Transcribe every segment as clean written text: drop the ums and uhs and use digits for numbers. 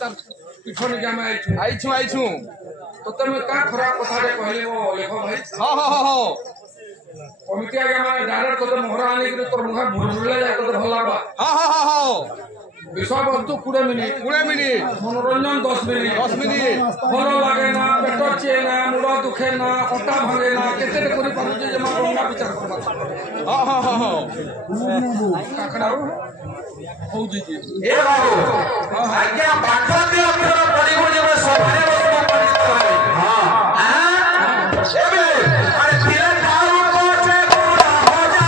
तार पिठन के हम आइछु तो तब में का खराब कथा रे कहले वो लेखो भाई हां कमिटी आगे माने डायरेक्ट तो मोहरा आने के तोर मुखा भुरले जाय तो भला बा हां विषय वस्तु 20 मिनिट मनोरंजन 10 मिनिट भलो लागे ना पेट चे ना मुड़ दुखे ना अटा भांगे ना केते करि पारु जे जमा रंगा विचार करबा हां काकड़ा हो जी ए बाबू आज्ञा बाठा दे अपना पड़ी हो जे सभारे वस्तु परिचित है हां एबे अरे धीरे खाओ कोठे गोड़ा हो जा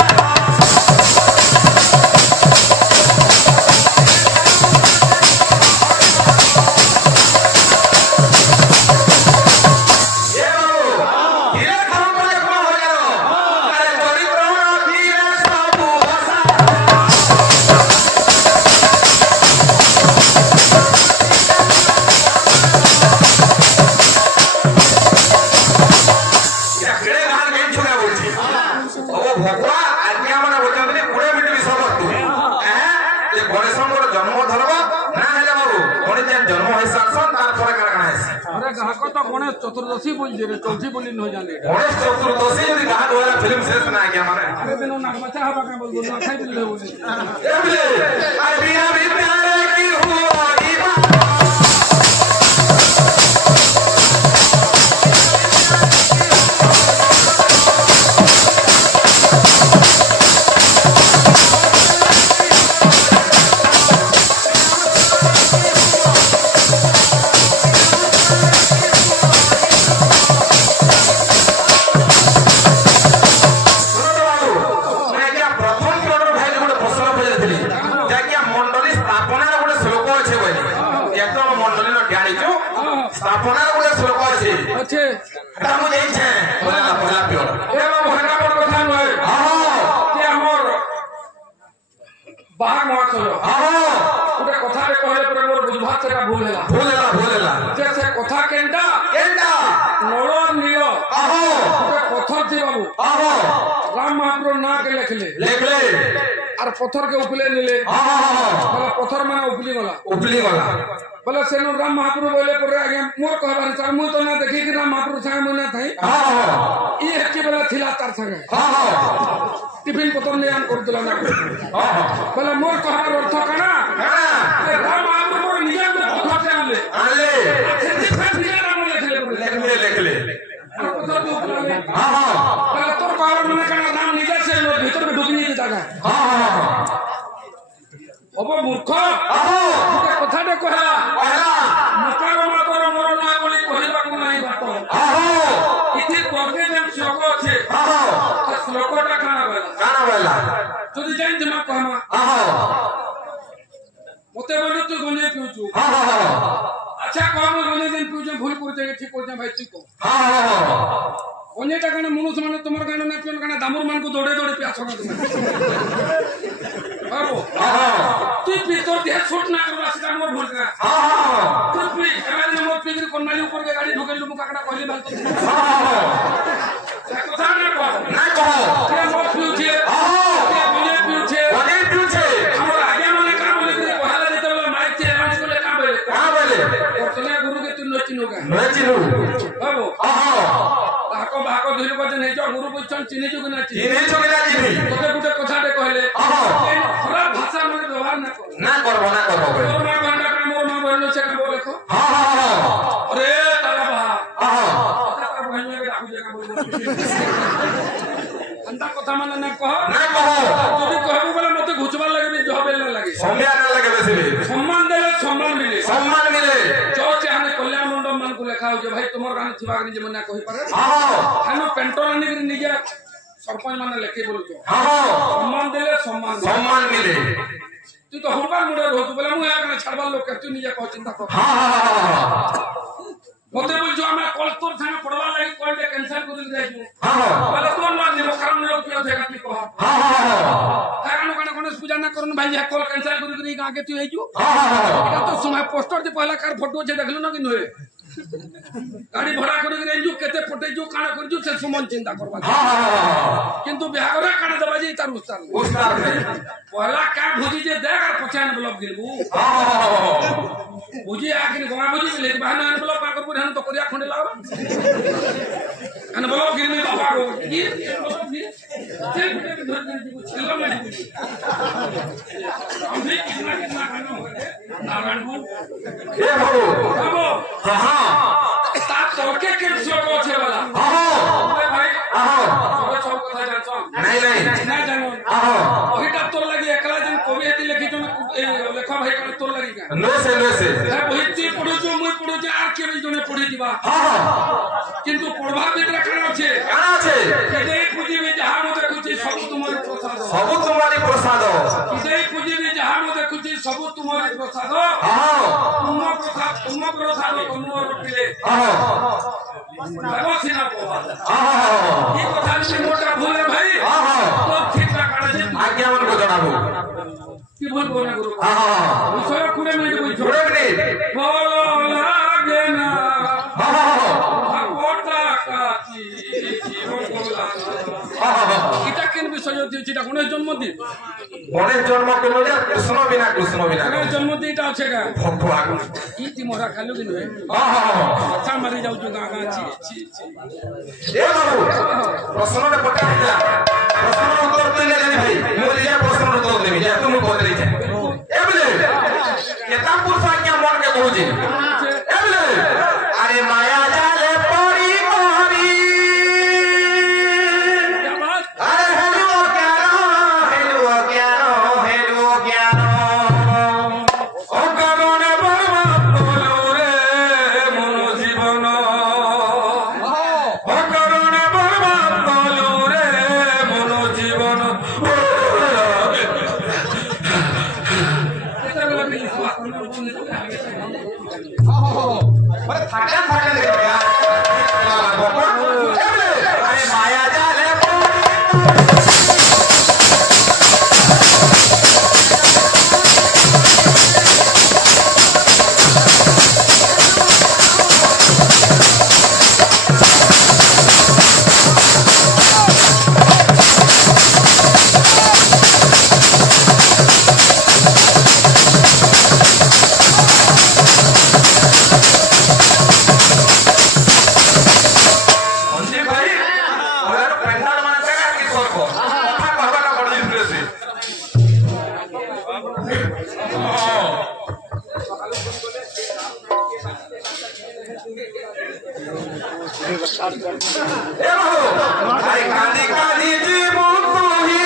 चतुर्दशी बोल जे चौथी बोली न हो जाने गणेश चतुर्दशी यदि कहा दोरा फिल्म शेष ना गया माने अरे बिनो नागमचा हवा का बोल बोल खाई बिले बोली ए बिले अरे बिना भी प्यारे की हुआ ई स्थापना गुले श्लोक अछि अच्छे हटा मु जाई छे पहला पियो ए बाबू हटा बड़ कथा न हां के हमर बाहा मत हो हां उटे कथा रे कहले पर मोर बुझभा सेटा भूलेला जे से कथा केंडा नळ नील हां उटे पत्थर थी बाबू हां राम महाप्रभु ना के लिखले और पत्थर के उपले निले हां पत्थर माने उपली गला बोले से राम महाप्रभु बोले पर आगे मोर कहबार सर मु तो ना देखि कि राम महाप्रभु संग मने थाई हां ई हकी बोला थिला तार संग हां टिफिन पत्थर ने आन कर दिला ना हां बोले मोर कहबार अर्थ काना राम महाप्रभु मोर निजा पत्थर से आले से फिर निजा राम लिखले पत्थर के उपले हां बोले तोर कहबार मने काना राम निजा से भीतर में डूबनी की जगह हां अब मूर्ख आहो कथा दे कहला मुकार मातर मोर ना बोली कहबा को नाही बात आहो इथे तोके जेम श्लोक अछि आहो श्लोकटा काना बेला जदी जाइन दिमा कहमा आहो मते बोली तू गने पिउछु आहो अच्छा कहम गने दिन पिउछु भूल करते ठीक करते भाई तू को आहो ओनेटा कने मनुष माने तुमर गानो ना पियन कने दामुर मान को दौड़े प्यास बाबू तू पीतो दे छोट ना करबा सिका मोर भूल का तू पी एमे मोर पिगरी कोनाली ऊपर के गाड़ी ढोकेल मु काकड़ा कहली बात कथा ना कहो के मोर पिउछे के बने पिउछे हमर आगे माने का बोले के पहला दे तो माइक से अनाउंस करले का बोले चले गुरु के तू न चिनु बाबू बाको धुल को नै जो गुरु पुछन चिनि जो ना चिनि तोते गुटे कथा दे कहले खराब भाषा में व्यवहार ना करबो मोर मां घंटा का मोर मां बोलनो से बोले को हां अरे तारा बा तारा बहन में डाकू जगह बोल अंता कथा माने ना कहो जदी कहबो बोले मते घुचबा लगे जो बेल लगे सम्मान ना लगे बेसी सम्मान देले सम्मान मिले जो चाहने कल्याण मंडप मान को लेखा हो जे भाई तुमर गान थिबा के जे मने कहि पारे हां हम पेंटर आनी के निजे सरपंच माने लेके बोल तो हां सम्मान देले सम्मान मिले तू तो हमर मुडे रहो तू बोले मु या के छाड़बा लोग के तू निजे को चिंता कर हां मते बोल जो हम कॉल तोर संग पड़वा लागि कॉल के कैंसिल कर दे जाई हां बोले तू ना जे कारण लोग के जगह की कह हां कारण कने पूजा ना करन भाई या कॉल कैंसिल कर आगे तू आइजो हां तो समय पोस्टर दे पहला कार फोटो जे देखलो ना कि नय गाड़ी भाड़ा कर जो केते पटे जो काना कर जो से सुमन चिंता करबा किंतु बियाह करे काना दबा जे तार उस्ताद पहला का भुजी जे देख और 95 ब्लॉक गिरबू भुजी आखिर गवा भुजी ले बहाना न ब्लॉक पाकर पुरहन तो करिया खंडे लावा अन ब्लॉक गिर में बाबा को ये ब्लॉक गिर चल बेटे घर में जी छल्ला में हमने कितना खाना हो गए नारायणपुर ए बाबू बाबू हां ता तोके के सोको छे वाला हां भाई हां सब कथा जानछो नहीं ना जानो हां ओहिटा तोर लागि एकला दिन कवियती लिखि जो लेखा भाई कर तोर लागि का नो से है ओहिती पढु जो मुई पढु जे आर के जने पढि दिबा हां किंतु पढवा भितर काना छे केदे पूजी में जहां मते कुछि सब तुम्हारे प्रसाद केदे पूजी में जहां मते कुछि सब तुम्हारे प्रसाद हां तुम प्रसाद तुमर पिले हां लगो सिना पोवा हां ई कथा से मोटा भूले भाई हां तो ठीक ना काना जे आज्ञा मन को जणाबो की भूल बोना गुरु हां विषय कुने में कोई थोड़े मिनट बोलो लागे ना हां कोटा काची जीवन बोला इटा केन विषय दिचिटा गणेश जन्मदिन ले कृष्ण बिना गणेश जन्मदिन इटा আছে का भगवान इति मोरा खालु दिन है हां अच्छा मारी जाउ जो गागा छी ए बाबू प्रश्न ने पटा दिला प्रश्न उत्तर देले जानी भाई मोरी जा प्रश्न उत्तर देबी जा तुम बोलली छे ए बोले केता पुरसा क्या मन के कहू छी ए बोले अरे माया जाले परी मोहरी क्या बात अरे हेलो ज्ञानो ओ करुणे बाबा बोलो रे मन जीवन ओ करुणे बाबा बोलो रे मन जीवन अरे थाका दे यार अरे माया जाले अरे कांदी कांदी जीवन तू ही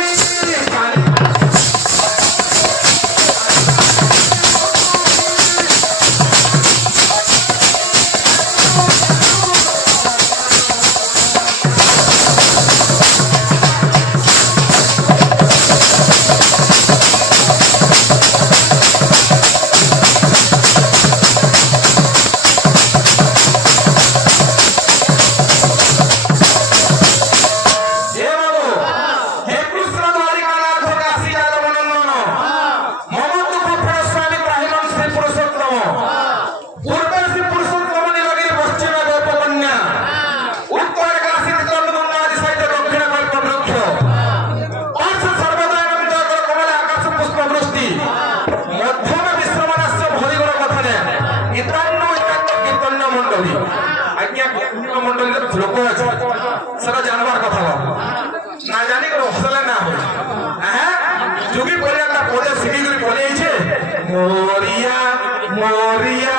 सर जानवर कथा ना जानी कर हसले ना हो जुगी बोलिया पदे सिखी कर बोले छे मोरिया मोरिया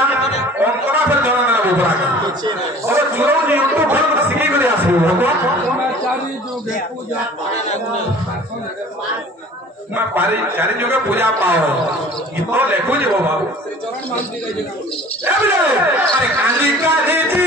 अंतरा पर जाना ना बोबरा और जुरो यूट्यूब पर सिखी कर आसबो भगवान चारी जो पूजा मैं पारी चारी जो पूजा पाओ इतो लेखो जे बाबू चरण मान दी गई अरे काली काली जी